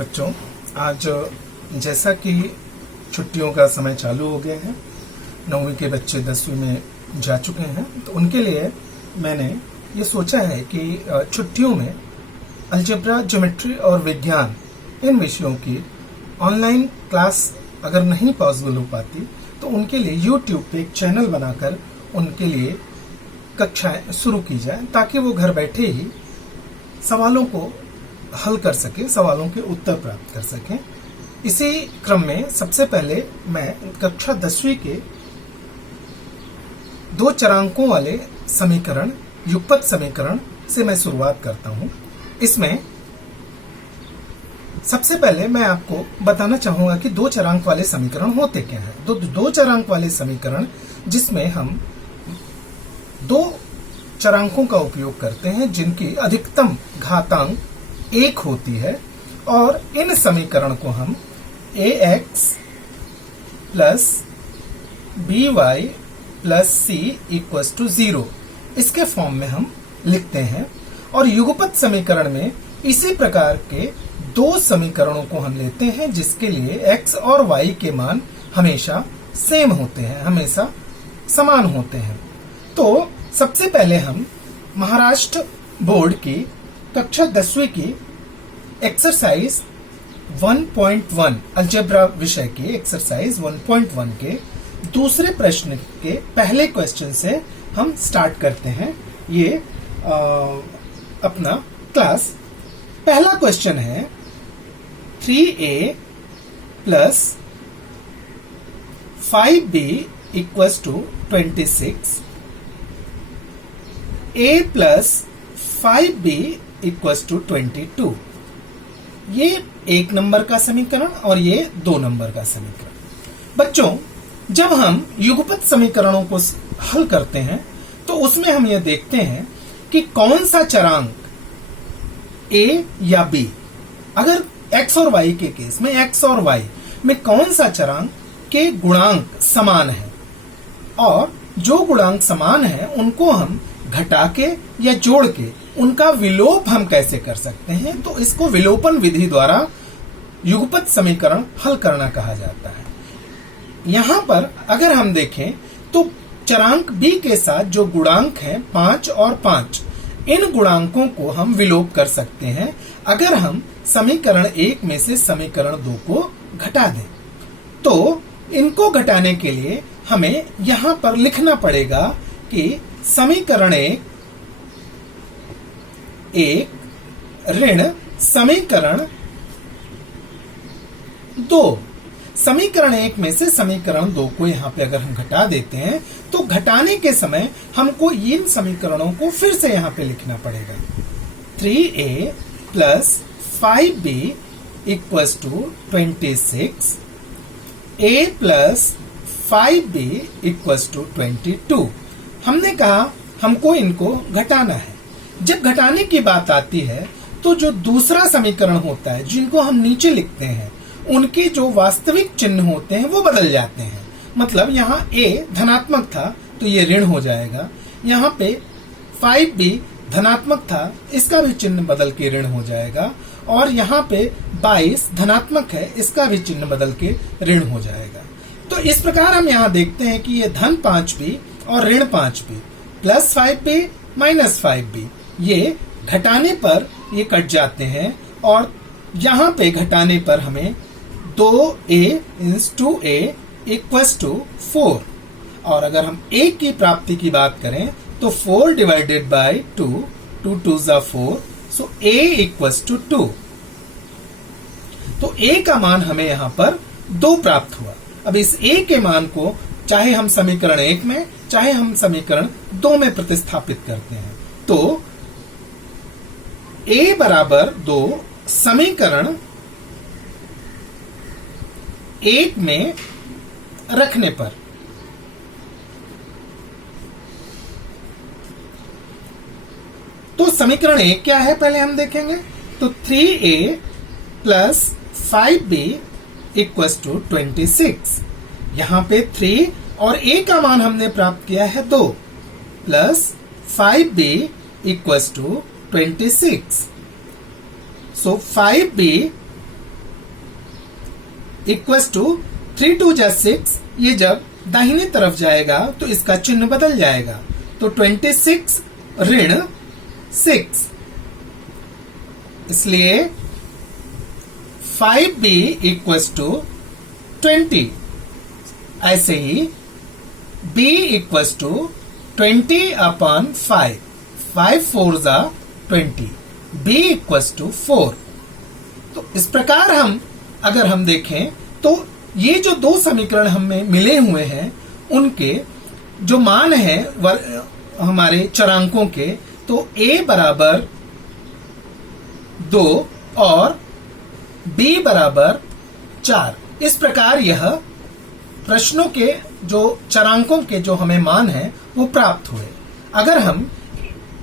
बच्चों, आज जैसा कि छुट्टियों का समय चालू हो गया है, 9वीं के बच्चे 10वीं में जा चुके हैं, तो उनके लिए मैंने ये सोचा है कि छुट्टियों में अलजेब्रा, ज्योमेट्री और विज्ञान इन विषयों की ऑनलाइन क्लास अगर नहीं पॉसिबल हो पाती तो उनके लिए यूट्यूब पे एक चैनल बनाकर उनके लिए कक्षाएं शुरू की जाए, ताकि वो घर बैठे ही सवालों को हल कर सके, सवालों के उत्तर प्राप्त कर सकें। इसी क्रम में सबसे पहले मैं कक्षा 10वीं के 2 चरांकों वाले समीकरण, युगपत समीकरण से मैं शुरुआत करता हूं। इसमें सबसे पहले मैं आपको बताना चाहूंगा कि 2 चरांक वाले समीकरण होते क्या हैं। 2 चरांक वाले समीकरण जिसमें हम 2 चरांकों का उपयोग करते हैं जिनकी अधिकतम घातांक 1 होती है, और इन समीकरण को हम ax plus by plus c equals to 0 इसके फॉर्म में हम लिखते हैं। और युगपत समीकरण में इसी प्रकार के 2 समीकरणों को हम लेते हैं जिसके लिए x और y के मान हमेशा सेम होते हैं, हमेशा समान होते हैं। तो सबसे पहले हम महाराष्ट्र बोर्ड की कक्षा 10वीं की एक्सरसाइज 1.1 अलजेब्रा विषय की एक्सरसाइज 1.1 के दूसरे प्रश्न के पहले क्वेश्चन से हम स्टार्ट करते हैं ये अपना क्लास। पहला क्वेश्चन है 3a plus 5b equals to 26, a plus 5b equals to 22। ये 1 नंबर का समीकरण और ये 2 नंबर का समीकरण। बच्चों, जब हम युगपत समीकरणों को हल करते हैं तो उसमें हम ये देखते हैं कि कौन सा चरांक a या b, अगर x और y के केस में x और y में कौन सा चरांक के गुणांक समान है, और जो गुणांक समान है उनको हम घटा के या जोड़ के उनका विलोप हम कैसे कर सकते हैं, तो इसको विलोपन विधि द्वारा युगपत समीकरण हल करना कहा जाता है। यहां पर अगर हम देखें तो चरांक b के साथ जो गुणांक हैं 5 और 5, इन गुणांकों को हम विलोप कर सकते हैं अगर हम समीकरण 1 में से समीकरण 2 को घटा दें। तो इनको घटाने के लिए हमें यहां पर लिखना पड़ेगा कि समीकरण 1 ऋण समीकरण 2। समीकरण 1 में से समीकरण 2 को यहां पे अगर हम घटा देते हैं तो घटाने के समय हमको इन समीकरणों को फिर से यहां पे लिखना पड़ेगा। 3a plus 5b equals to 26, a plus 5b equals to 22। हमने कहा हमको इनको घटाना है। जब घटाने की बात आती है तो जो दूसरा समीकरण होता है जिनको हम नीचे लिखते हैं उनके जो वास्तविक चिन्ह होते हैं वो बदल जाते हैं। मतलब यहाँ a धनात्मक था तो ये ऋण हो जाएगा, यहाँ पे 5b धनात्मक था, इसका भी चिन्ह बदल के ऋण हो जाएगा, और यहाँ पे 22 धनात्मक है, इसका भी चिन्ह बदल के ऋण हो जाएगा। तो इस प्रकार हम यहाँ देखते हैं कि ये धन 5b और ऋण 5b plus 5b minus 5b ये घटाने पर ये कट जाते हैं, और यहाँ पे घटाने पर हमें 2a इंस 2a इक्वल्स टू 4, और अगर हम a की प्राप्ति की बात करें तो 4 डिवाइडेड बाय 2, 2 2 जा 4, सो a इक्वल्स टू 2। तो a का मान हमें यहाँ पर 2 प्राप्त हुआ। अब इस a के मान को चाहे हम समीकरण 1 में चाहे हम समीकरण 2 में प्रतिस्थापित करते हैं तो a बराबर 2 समीकरण 1 में रखने पर तो समीकरण 1 क्या है पहले हम देखेंगे। तो 3a plus 5b equals to 26। यहां पे 3 और a का मान हमने प्राप्त किया है 2 plus 5b equals to 26। So 5b equals to 3 2 जा 6, ये जब दाहिनी तरफ जाएगा तो इसका चिन्ह बदल जाएगा, तो 26 ऋण 6, इसलिए 5b इक्वस टू 20। ऐसे ही b इक्वस टू 20/5, 5 4 जा 20, b इक्वस टू 4। तो इस प्रकार अगर हम देखें तो ये जो दो समीकरण हमें मिले हुए हैं उनके जो मान है हमारे चरांकों के, तो a बराबर 2 और b बराबर 4। इस प्रकार यह प्रश्नों के जो चरांकों के जो हमें मान है वो प्राप्त हुए। अगर हम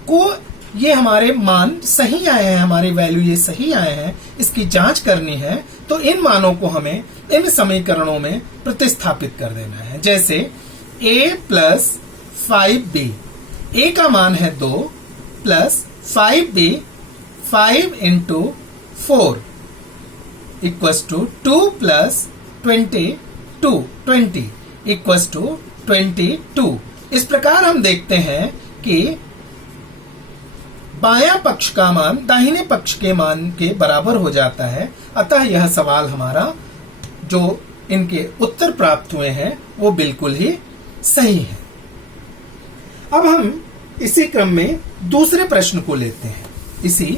को ये हमारे मान सही आए हैं, हमारे वैल्यू ये सही आए हैं, इसकी जांच करनी है, तो इन मानों को हमें इन समीकरणों में प्रतिस्थापित कर देना है। जैसे a प्लस 5b, a का मान है 2 plus 5b 5 into 4 equals to 2 plus 20 equals to 22। इस प्रकार हम देखते हैं कि बायां पक्ष का मान दाहिने पक्ष के मान के बराबर हो जाता है। अतः यह सवाल हमारा जो इनके उत्तर प्राप्त हुए हैं वो बिल्कुल ही सही है। अब हम इसी क्रम में दूसरे प्रश्न को लेते हैं। इसी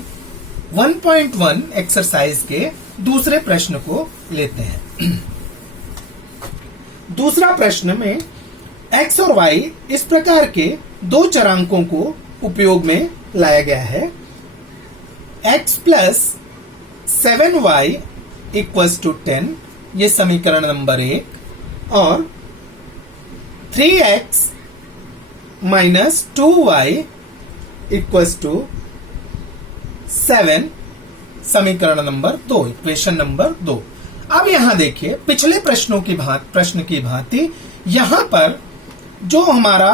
1.1 एक्सरसाइज के दूसरे प्रश्न को लेते हैं। दूसरा प्रश्न में x और y इस प्रकार के दो चरांकों को उपयोग में लाया गया है। x plus 7y equals to 10, ये समीकरण नंबर 1, और 3x minus 2y equals to 7, समीकरण नंबर 2, इक्वेशन नंबर 2। अब यहां देखिए पिछले प्रश्न की भांति यहां पर जो हमारा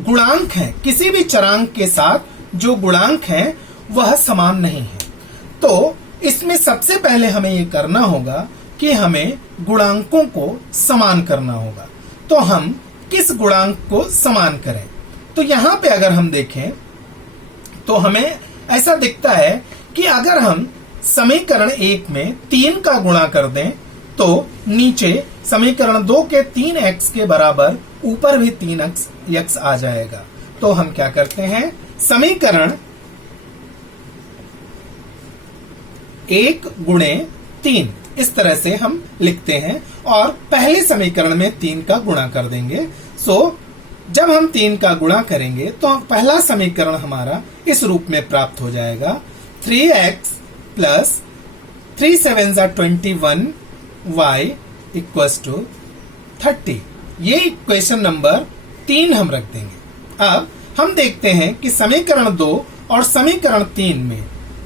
गुणांक है, किसी भी चरांक के साथ जो गुणांक है वह समान नहीं है। तो इसमें सबसे पहले हमें ये करना होगा कि हमें गुणांकों को समान करना होगा। तो हम किस गुणांक को समान करें? तो यहां पे अगर हम देखें तो हमें ऐसा दिखता है कि अगर हम समीकरण 1 में 3 का गुणा कर दें तो नीचे समीकरण 2 के 3x के बराबर ऊपर भी 3x आ जाएगा। तो हम क्या करते हैं, समीकरण 1 गुणे 3 इस तरह से हम लिखते हैं और पहले समीकरण में 3 का गुणा कर देंगे। जब हम 3 का गुणा करेंगे तो पहला समीकरण हमारा इस रूप में प्राप्त हो जाएगा, 3x plus 3 7 21 y equals to 30। ये इक्वेशन नंबर 3 हम रख देंगे। अब हम देखते हैं कि समीकरण 2 और समीकरण 3 में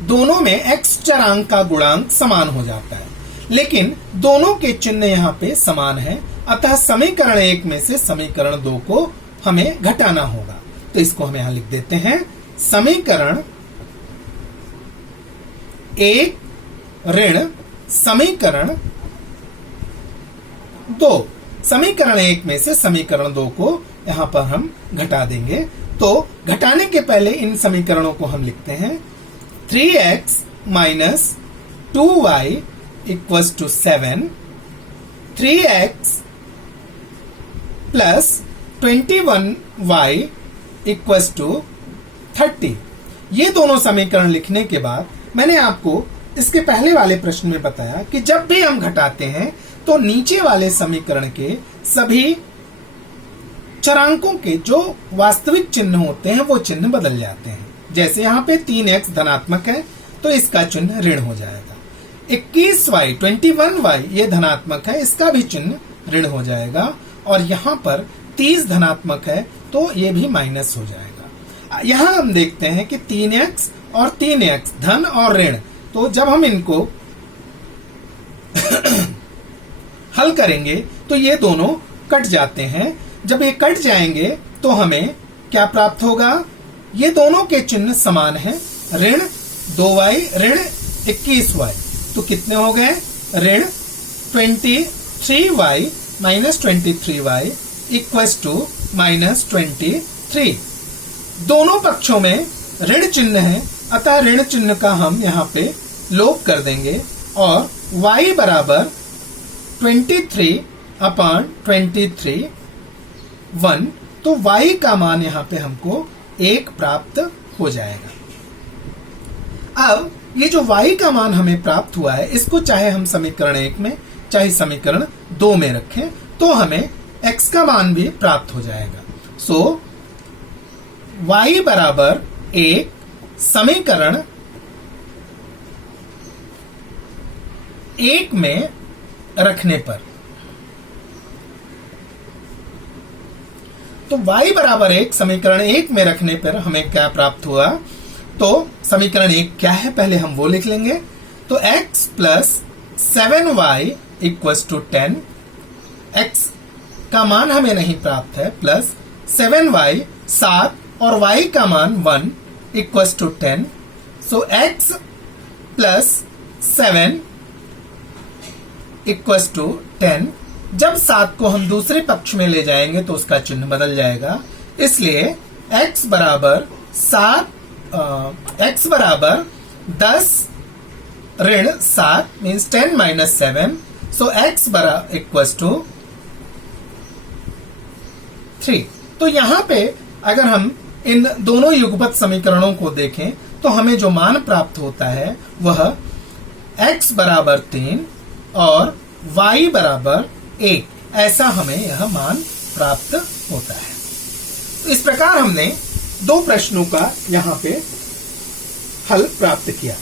दोनों में x चरांक का गुणांक समान हो जाता है, लेकिन दोनों के चिन्ह यहाँ पे समान है। अतः समीकरण 1 में से समीकरण 2 को हमें घटाना होगा। तो इसको हम यहां लिख देते हैं, समीकरण 1 ऋण समीकरण 2। समीकरण 1 में से समीकरण 2 को यहां पर हम घटा देंगे। तो घटाने के पहले इन समीकरणों को हम लिखते हैं, 3x minus 2y equals to 7, 3x plus 21y equals to 30। ये दोनों समीकरण लिखने के बाद मैंने आपको इसके पहले वाले प्रश्न में बताया कि जब भी हम घटाते हैं तो नीचे वाले समीकरण के सभी चरांकों के जो वास्तविक चिन्ह होते हैं वो चिन्ह बदल जाते हैं। जैसे यहाँ पे 3x धनात्मक है तो इसका चिन्ह ऋण हो जाएगा, 21y 21y ये धनात्मक है, इसका भी चिन्ह ऋण हो जाएगा, और यहाँ पर 30 धनात्मक है तो ये भी माइनस हो जाएगा। यहाँ हम देखते हैं कि 3x और 3x धन और ऋण, तो जब हम इनको हल करेंगे तो ये दोनों कट जाते हैं। जब ये कट जाएंगे तो हमें क्या प्राप्त होगा, ये दोनों के चिन्ह समान हैं, ऋण 2y ऋण 21y, तो कितने हो गए, ऋण 23y minus 23y equals to minus 23। दोनों पक्षों में ऋण चिन्ह है, अतः ऋण चिन्ह का हम यहाँ पे लोप कर देंगे और y बराबर 23 अपॉन 23 1, तो y का मान यहाँ पे हमको 1 प्राप्त हो जाएगा। अब ये जो y का मान हमें प्राप्त हुआ है, इसको चाहे हम समीकरण 1 में चाहे समीकरण 2 में रखें तो हमें x का मान भी प्राप्त हो जाएगा। सो y बराबर 1 समीकरण 1 में रखने पर, तो y बराबर 1 समीकरण 1 में रखने पर हमें क्या प्राप्त हुआ, तो समीकरण 1 क्या है पहले हम वो लिख लेंगे। तो x plus 7y equals to 10, x का मान हमें नहीं प्राप्त है, प्लस 7y 7 और y का मान 1 equals to 10। So x plus 7 equals to 10। जब 7 को हम दूसरे पक्ष में ले जाएंगे तो उसका चिन्ह बदल जाएगा, इसलिए x बराबर 10 ऋण 7 मीन्स 10 माइनस 7। सो x बराबर इक्वल्स टू 3। तो यहां पे अगर हम इन दोनों युगपत समीकरणों को देखें तो हमें जो मान प्राप्त होता है वह x बराबर 3 और y बराबर 1, ऐसा हमें यह मान प्राप्त होता है। तो इस प्रकार हमने 2 प्रश्नों का यहाँ पे हल प्राप्त किया।